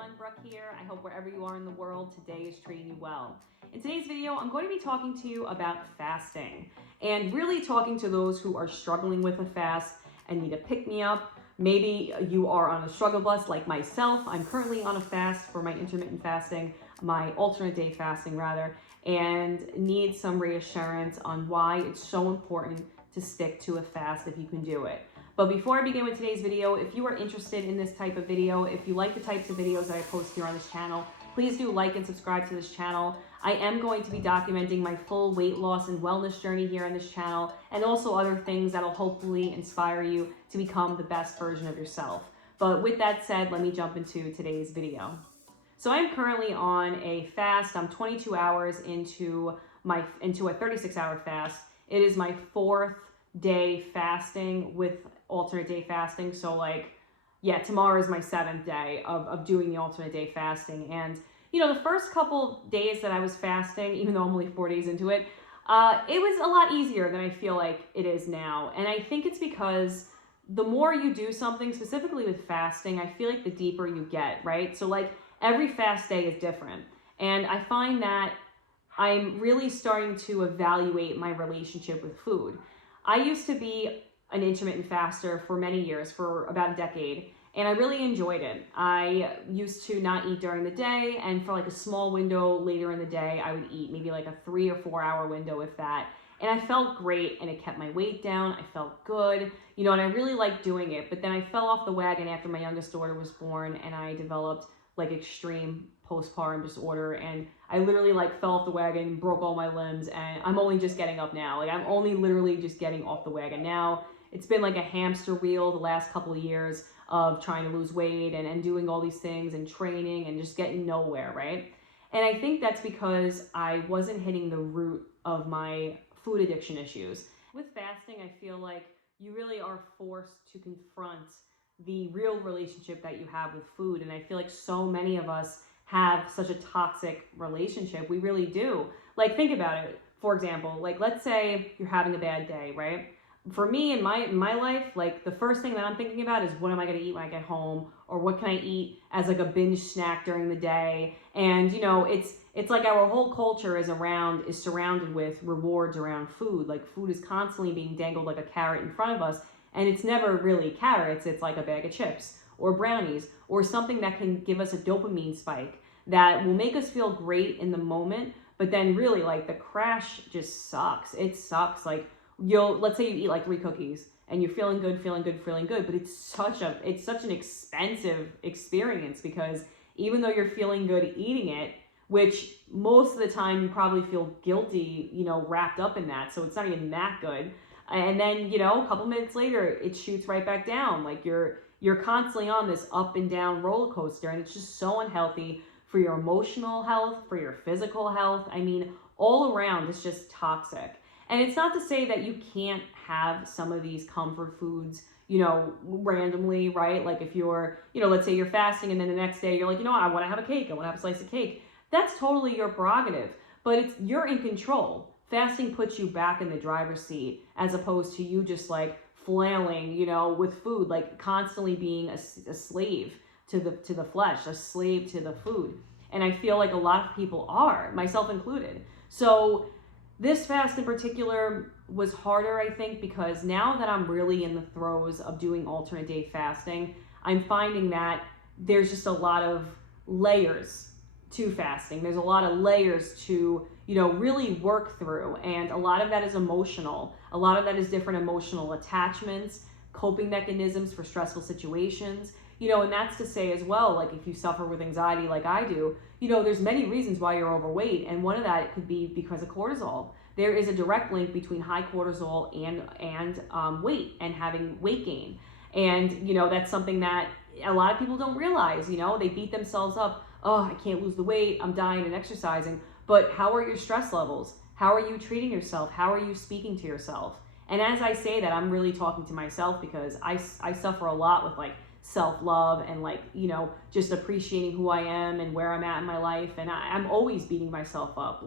everyone, Brooke here. I hope wherever you are in the world, today is treating you well. In today's video, I'm going to be talking to you about fasting and really talking to those who are struggling with a fast and need a pick-me-up. Maybe you are on a struggle bus like myself. I'm currently on a fast for my intermittent fasting, my alternate day fasting rather, and need some reassurance on why it's so important to stick to a fast if you can do it. But before I begin with today's video, if you are interested in this type of video, if you like the types of videos that I post here on this channel, please do like and subscribe to this channel. I am going to be documenting my full weight loss and wellness journey here on this channel, and also other things that'll hopefully inspire you to become the best version of yourself. But with that said, let me jump into today's video. So I'm currently on a fast. I'm 22 hours into a 36-hour fast. It is my 4th day fasting with alternate day fasting. So tomorrow is my 7th day of doing the alternate day fasting. And the first couple days that I was fasting, even though I'm only 4 days into it, it was a lot easier than I feel like it is now. And I think it's because the more you do something, specifically with fasting, I feel like the deeper you get, right? So every fast day is different. And I find that I'm really starting to evaluate my relationship with food. I used to be an intermittent faster for many years, for about a decade, and I really enjoyed it. I used to not eat during the day, and for a small window later in the day, I would eat maybe a 3 or 4 hour window if that. And I felt great, and it kept my weight down. I felt good, and I really liked doing it. But then I fell off the wagon after my youngest daughter was born, and I developed extreme postpartum disorder, and I literally fell off the wagon, broke all my limbs, and I'm only just getting up now. I'm only literally just getting off the wagon now. It's been like a hamster wheel the last couple of years of trying to lose weight and doing all these things and training and just getting nowhere, right? And I think that's because I wasn't hitting the root of my food addiction issues. With fasting, I feel like you really are forced to confront the real relationship that you have with food. And I feel like so many of us have such a toxic relationship. We really do. Think about it. For example, let's say you're having a bad day, right? For me in my life, the first thing that I'm thinking about is what am I going to eat when I get home, or what can I eat as a binge snack during the day. And it's like our whole culture is surrounded with rewards around food. Food is constantly being dangled like a carrot in front of us, and it's never really carrots. It's like a bag of chips or brownies or something that can give us a dopamine spike that will make us feel great in the moment, but then really the crash just sucks. It sucks. Let's say you eat 3 cookies and you're feeling good, but it's such an expensive experience, because even though you're feeling good eating it, which most of the time you probably feel guilty, wrapped up in that, so it's not even that good. And then, a couple minutes later, it shoots right back down. You're constantly on this up and down roller coaster, and it's just so unhealthy for your emotional health, for your physical health. I mean, all around, it's just toxic. And it's not to say that you can't have some of these comfort foods, randomly, right? If you're, let's say you're fasting and then the next day you're like, I want to have a cake. I want to have a slice of cake. That's totally your prerogative, but you're in control. Fasting puts you back in the driver's seat, as opposed to you just flailing, with food, constantly being a slave to the flesh, a slave to the food. And I feel like a lot of people are, myself included. So this fast in particular was harder, I think, because now that I'm really in the throes of doing alternate day fasting, I'm finding that there's just a lot of layers to fasting. There's a lot of layers to, really work through. And a lot of that is emotional. A lot of that is different emotional attachments, coping mechanisms for stressful situations, and that's to say as well, if you suffer with anxiety like I do, there's many reasons why you're overweight. And one of that, it could be because of cortisol. There is a direct link between high cortisol and weight and having weight gain. And, that's something that a lot of people don't realize. They beat themselves up. Oh, I can't lose the weight. I'm dying and exercising. But how are your stress levels? How are you treating yourself? How are you speaking to yourself? And as I say that, I'm really talking to myself, because I suffer a lot with self-love and just appreciating who I am and where I'm at in my life. And I'm always beating myself up.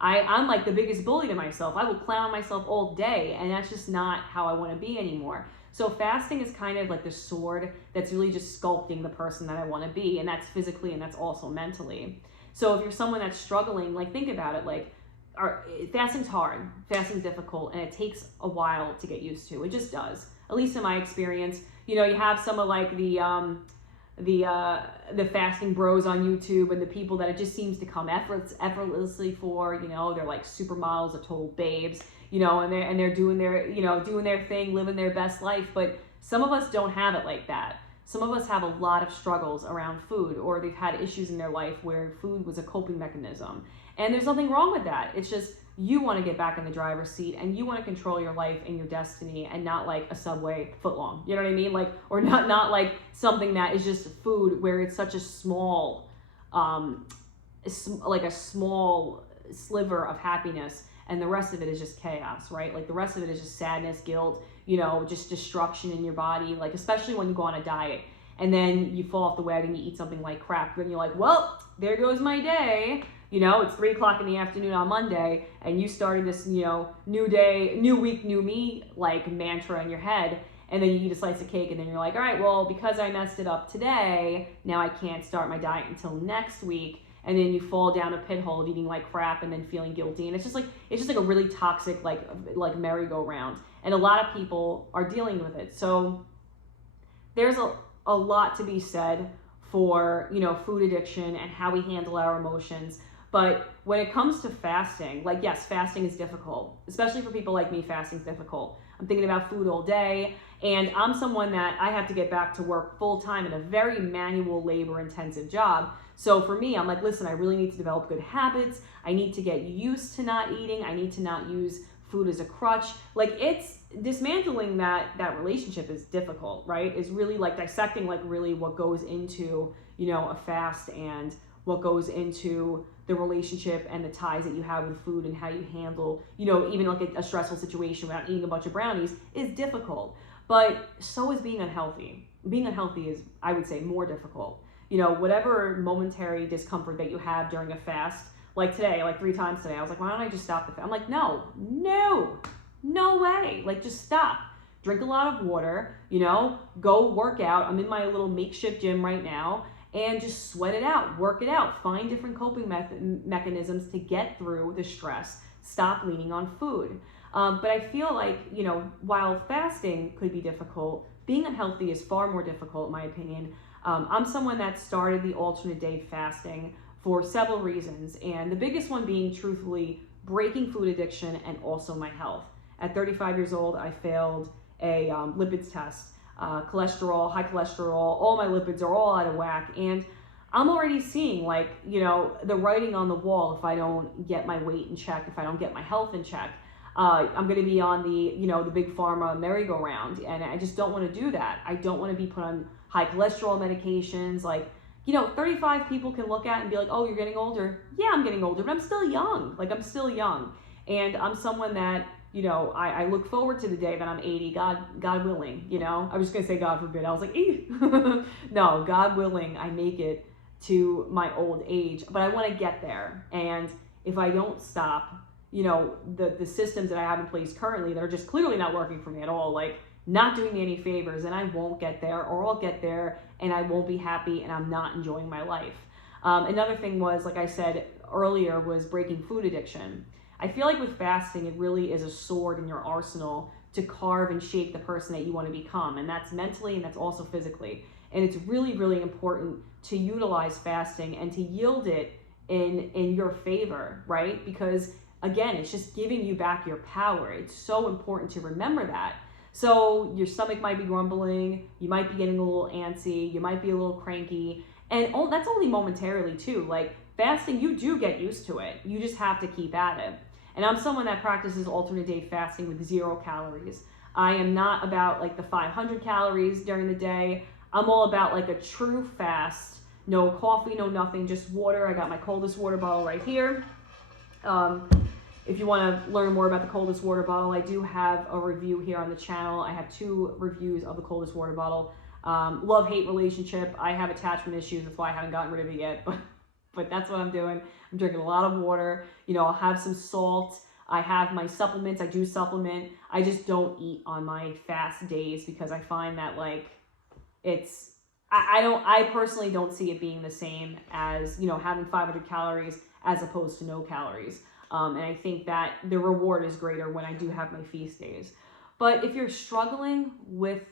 I'm the biggest bully to myself. I will clown myself all day, and that's just not how I want to be anymore. So fasting is kind of like the sword that's really just sculpting the person that I want to be, and that's physically and that's also mentally. So if you're someone that's struggling, like think about it, like fasting's hard, fasting's difficult, and it takes a while to get used to. It just does. At least in my experience, you know, you have some of like the fasting bros on YouTube and the people that it just seems to come effortlessly for, you know, they're like supermodels or total babes, you know, and they're doing their, you know, doing their thing, living their best life. But some of us don't have it like that. Some of us have a lot of struggles around food, or they've had issues in their life where food was a coping mechanism. And there's nothing wrong with that. It's just you want to get back in the driver's seat and you want to control your life and your destiny, and not like a Subway footlong. You know what I mean? Like, or not like something that is just food where it's such a small, like a small sliver of happiness, and the rest of it is just chaos, right? Like the rest of it is just sadness, guilt, you know, just destruction in your body. Like, especially when you go on a diet and then you fall off the wagon, you eat something like crap, then you're like, well, there goes my day. You know, it's 3 o'clock in the afternoon on Monday, and you started this, you know, new day, new week, new me, like mantra in your head, and then you eat a slice of cake, and then you're like, all right, well, because I messed it up today, now I can't start my diet until next week, and then you fall down a pit hole of eating like crap and then feeling guilty, and it's just like a really toxic, like merry-go-round, and a lot of people are dealing with it. So there's a lot to be said for, you know, food addiction and how we handle our emotions. But when it comes to fasting, like, yes, fasting is difficult, especially for people like me. Fasting is difficult. I'm thinking about food all day, and I'm someone that I have to get back to work full time in a very manual, labor intensive job. So for me, I'm like, listen, I really need to develop good habits. I need to get used to not eating. I need to not use food as a crutch. Like, it's dismantling that relationship is difficult, right? It's really like dissecting like really what goes into, you know, a fast, and what goes into the relationship and the ties that you have with food, and how you handle, you know, even like a stressful situation without eating a bunch of brownies is difficult. But so is being unhealthy. Being unhealthy is, I would say, more difficult. You know, whatever momentary discomfort that you have during a fast, like today, like 3 times today, I was like, why don't I just stop the fast? I'm like, no way. Like, just stop. Drink a lot of water, you know, go work out. I'm in my little makeshift gym right now, and just sweat it out, work it out, find different coping mechanisms to get through the stress. Stop leaning on food. But I feel like, you know, while fasting could be difficult, being unhealthy is far more difficult, in my opinion. I'm someone that started the alternate day fasting for several reasons, and the biggest one being, truthfully, breaking food addiction and also my health. At 35 years old, I failed a lipids test. Cholesterol, high cholesterol, all my lipids are all out of whack, and I'm already seeing, like, you know, the writing on the wall if I don't get my weight in check, if I don't get my health in check. I'm going to be on the, you know, the big pharma merry-go-round, and I just don't want to do that. I don't want to be put on high cholesterol medications. Like, you know, 35 people can look at and be like, oh, you're getting older. Yeah, I'm getting older, but I'm still young. Like, I'm still young, and I'm someone that, you know, I look forward to the day that I'm 80, God willing, you know. I was just going to say God forbid. I was like, no, God willing, I make it to my old age. But I want to get there. And if I don't stop, you know, the systems that I have in place currently that are just clearly not working for me at all, like, not doing me any favors, and I won't get there, or I'll get there and I won't be happy and I'm not enjoying my life. Another thing was, like I said earlier, was breaking food addiction. I feel like with fasting, it really is a sword in your arsenal to carve and shape the person that you want to become. And that's mentally, and that's also physically. And it's really, really important to utilize fasting and to yield it in your favor, right? Because again, it's just giving you back your power. It's so important to remember that. So your stomach might be grumbling, you might be getting a little antsy, you might be a little cranky, and that's only momentarily too. Like, fasting, you do get used to it. You just have to keep at it. And I'm someone that practices alternate day fasting with 0 calories. I am not about like the 500 calories during the day. I'm all about like a true fast. No coffee, no nothing, just water. I got my coldest water bottle right here. If you want to learn more about the coldest water bottle, I do have a review here on the channel. I have 2 reviews of the coldest water bottle. Love-hate relationship. I have attachment issues. That's why I haven't gotten rid of it yet. But that's what I'm doing. I'm drinking a lot of water. You know, I'll have some salt. I have my supplements. I do supplement. I just don't eat on my fast days because I find that like I personally don't see it being the same as, you know, having 500 calories as opposed to no calories. And I think that the reward is greater when I do have my feast days. But if you're struggling with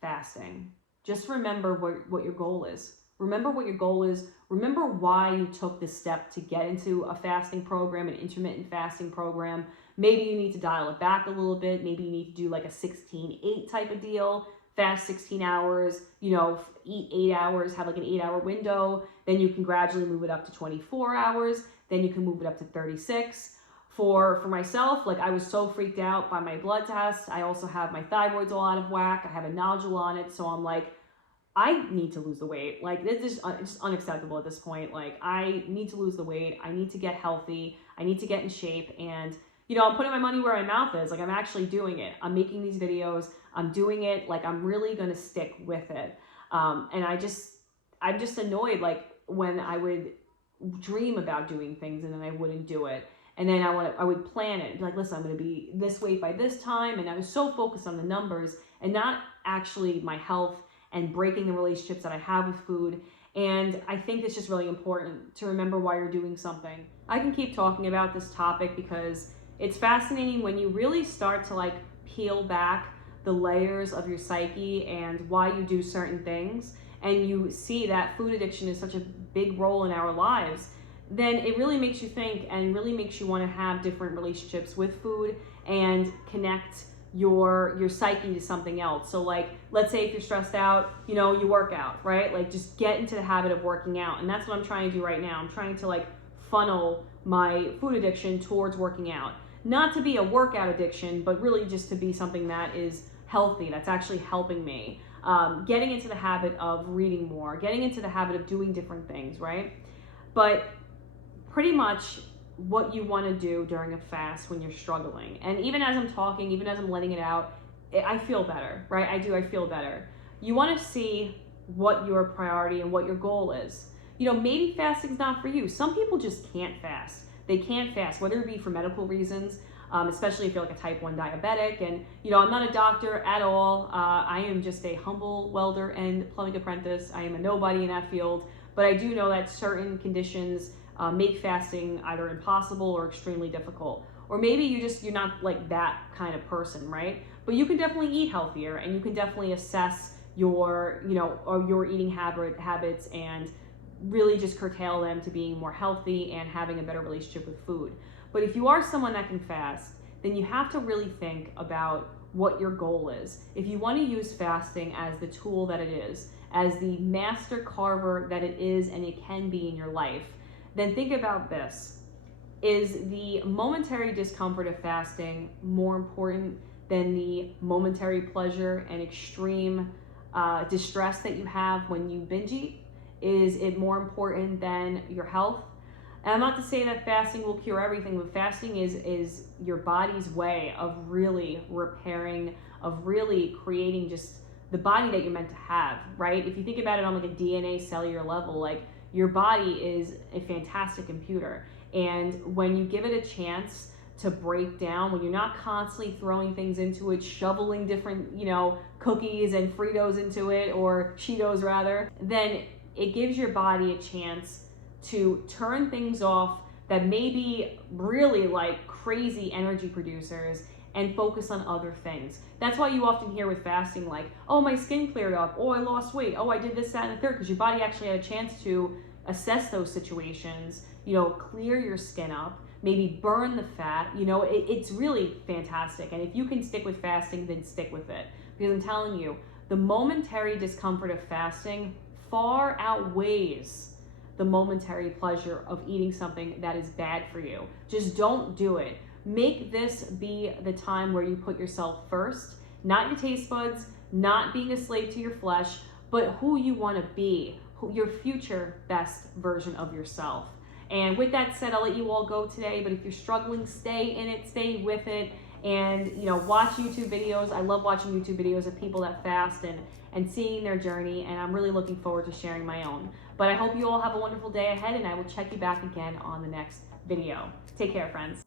fasting, just remember what your goal is. Remember what your goal is. Remember why you took this step to get into a fasting program, an intermittent fasting program. Maybe you need to dial it back a little bit. Maybe you need to do like a 16-8 type of deal. Fast 16 hours, you know, eat 8 hours, have like an 8-hour window. Then you can gradually move it up to 24 hours. Then you can move it up to 36. For myself, like I was so freaked out by my blood test. I also have my thyroid's all out of whack. I have a nodule on it. So I'm like, I need to lose the weight. Like this is just unacceptable at this point. Like I need to lose the weight. I need to get healthy. I need to get in shape. And, you know, I'm putting my money where my mouth is. Like I'm actually doing it. I'm making these videos. I'm doing it. Like I'm really going to stick with it. And I'm just annoyed. Like when I would dream about doing things and then I wouldn't do it. And then I would plan it. Like, listen, I'm going to be this weight by this time. And I was so focused on the numbers and not actually my health and breaking the relationships that I have with food. And I think it's just really important to remember why you're doing something. I can keep talking about this topic because it's fascinating when you really start to like peel back the layers of your psyche and why you do certain things. And you see that food addiction is such a big role in our lives. Then it really makes you think and really makes you want to have different relationships with food and connect your psyche to something else. So like, let's say if you're stressed out, you know, you work out, right? Like just get into the habit of working out. And that's what I'm trying to do right now. I'm trying to like funnel my food addiction towards working out. Not to be a workout addiction, but really just to be something that is healthy, that's actually helping me. Getting into the habit of reading more, getting into the habit of doing different things, right? But pretty much what you want to do during a fast when you're struggling. And even as I'm talking, even as I'm letting it out, I feel better, right? I feel better. You want to see what your priority and what your goal is. You know, maybe fasting's not for you. Some people just can't fast. They can't fast, whether it be for medical reasons, especially if you're like a type 1 diabetic. And, you know, I'm not a doctor at all. I am just a humble welder and plumbing apprentice. I am a nobody in that field. But I do know that certain conditions make fasting either impossible or extremely difficult. Or maybe you're not like that kind of person, right? But you can definitely eat healthier and you can definitely assess your, you know, or your eating habits and really just curtail them to being more healthy and having a better relationship with food. But if you are someone that can fast, then you have to really think about what your goal is. If you want to use fasting as the tool that it is, as the master carver that it is and it can be in your life, then think about this. Is the momentary discomfort of fasting more important than the momentary pleasure and extreme distress that you have when you binge eat? Is it more important than your health? And I'm not to say that fasting will cure everything, but fasting is your body's way of really repairing, of really creating just the body that you're meant to have, right? If you think about it on like a DNA cellular level, like your body is a fantastic computer. And when you give it a chance to break down, when you're not constantly throwing things into it, shoveling different, you know, cookies and Fritos into it, or Cheetos rather, then it gives your body a chance to turn things off that may be really like crazy energy producers and focus on other things. That's why you often hear with fasting like, oh, my skin cleared up, oh, I lost weight, oh, I did this, that, and the third, because your body actually had a chance to assess those situations, you know, clear your skin up, maybe burn the fat, you know, it's really fantastic. And if you can stick with fasting, then stick with it. Because I'm telling you, the momentary discomfort of fasting far outweighs the momentary pleasure of eating something that is bad for you. Just don't do it. Make this be the time where you put yourself first, not your taste buds, not being a slave to your flesh, but who you want to be, your future best version of yourself. And with that said, I'll let you all go today, but if you're struggling, stay in it, stay with it, and, you know, watch YouTube videos. I love watching YouTube videos of people that fast and seeing their journey, and I'm really looking forward to sharing my own. But I hope you all have a wonderful day ahead, and I will check you back again on the next video. Take care, friends.